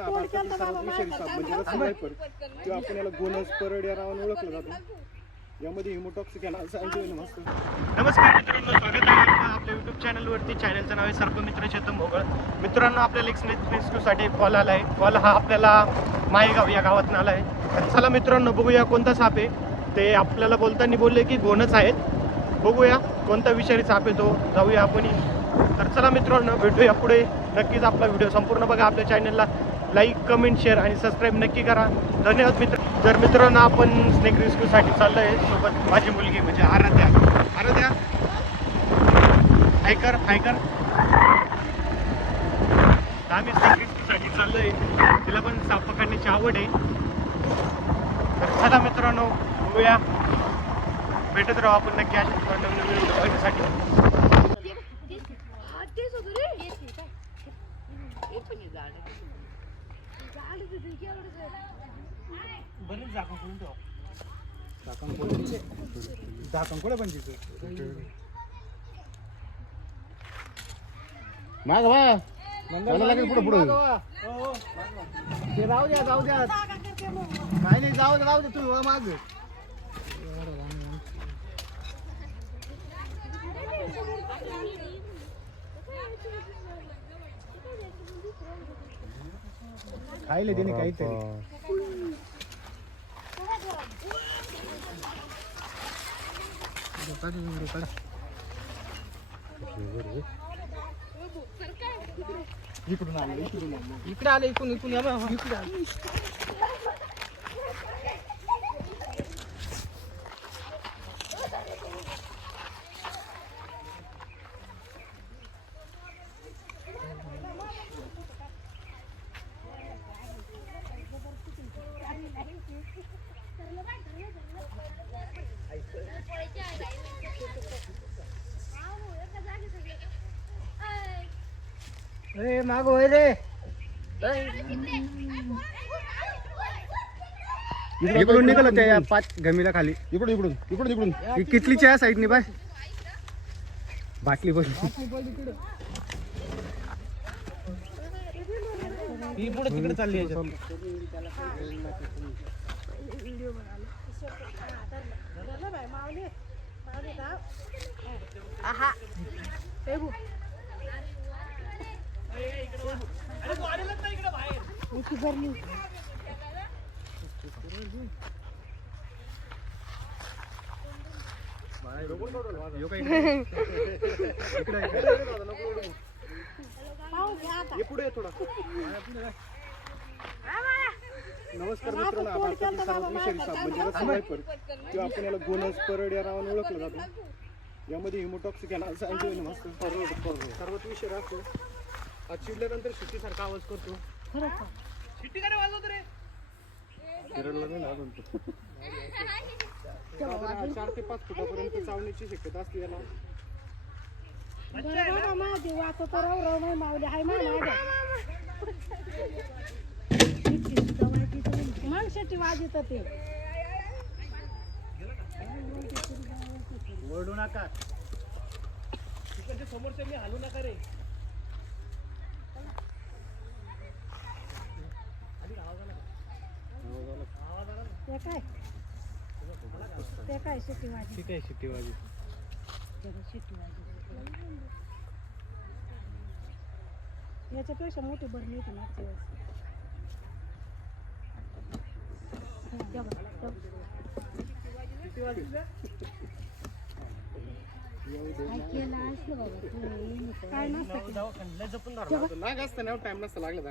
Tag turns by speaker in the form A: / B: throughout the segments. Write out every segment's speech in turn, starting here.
A: ना आताची सर्वात विषारी साप म्हणजे रस्सी वायपर किंवा आपण याला गोनस परड या नावाने ओळखलं जातं. यामध्ये हिमोटॉक्सिक मस्त
B: नमस्कार. मित्रांनो स्वागत आहे आपलं आपल्या युट्यूब चॅनलवरती चॅनलचं नाव आहे सर्प मित्र चेतन भोगळ मित्रांनो आपल्याला एक स्नेक रेस्क्यूसाठी कॉल आला आहे कॉल हा आपल्याला मायगाव या गावातून आला आहे तर चला मित्रांनो बघूया कोणता साप आहे. ते आपल्याला बोलताना बोलले की गोनच आहेत. बघूया कोणता विषारी साप आहे तो. जाऊया आपण. तर चला मित्रांनो भेटूया पुढे. नक्कीच आपला व्हिडिओ संपूर्ण बघा आपल्या चॅनलला लाईक कमेंट शेअर आणि सबस्क्राईब नक्की करा. धन्यवाद मित्र. जर मित्रांनो आपण स्नेक रेस्क्यूसाठी चाललो आहे सोबत माझी मुलगी म्हणजे आराध्या. आराध्या? हायकर हायकर आम्ही स्नेक रेस्क्यूसाठी चाललो आहे तिला पण साप पकडण्याची आवड आहे. तर चला मित्रांनो बघूया. भेटत राहू आपण नक्की अशा नवीन बघण्यासाठी
A: झाकण कुठे पण
C: माग वा मला लागेल पुढे पुढे.
A: ते जाऊ द्या जाऊ द्या. काही नाही जाऊ दे जाऊ दे तू वा माग. खायले त्याने काहीतरी इकडून आले इकडून आले
C: इकडे आले इकडून इकडून. इकडे आले.
A: ए माग होय रे. इकडून निघालं त्या पाच गमीला खाली.
C: इकडून इकडून इकडून इकडून.
A: ही किटलीच्या साईडने बाय. बाटली बस
C: ही पुढे तिकडे चालली याच्यात.
A: यो काय इकडे इकडे ये पुढे ये थोडा नमस्कार मित्रांनो आपण सर्वात विषारी साप म्हणजे रस्सी वायपर किंवा आपण याला गोनस परड या नावाने ओळखलं जातं. यामध्ये हिमोटॉक्सिक आहे ना सांगितलं ना हा चिडल्यानंतर शिट्टीसारखा आवाज करतो. चिरडला नाही ना अजून तो. साधारण चार ते पाच फुटापर्यंत चावण्याची शक्यता असते याला.
D: माणसाची वाजत ते
B: ओरडू नका. तिकडच्या समोरच्या मी हलू नका रे.
D: काय? ते काय शेती वाजी
A: ठीक आहे शिट्टीबाजी
D: शेती वाजी याच्यापेक्षा मोठी बरणी होती मागच्या वेळेस.
A: लागलं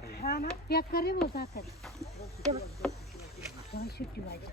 A: धरायला
D: हा ना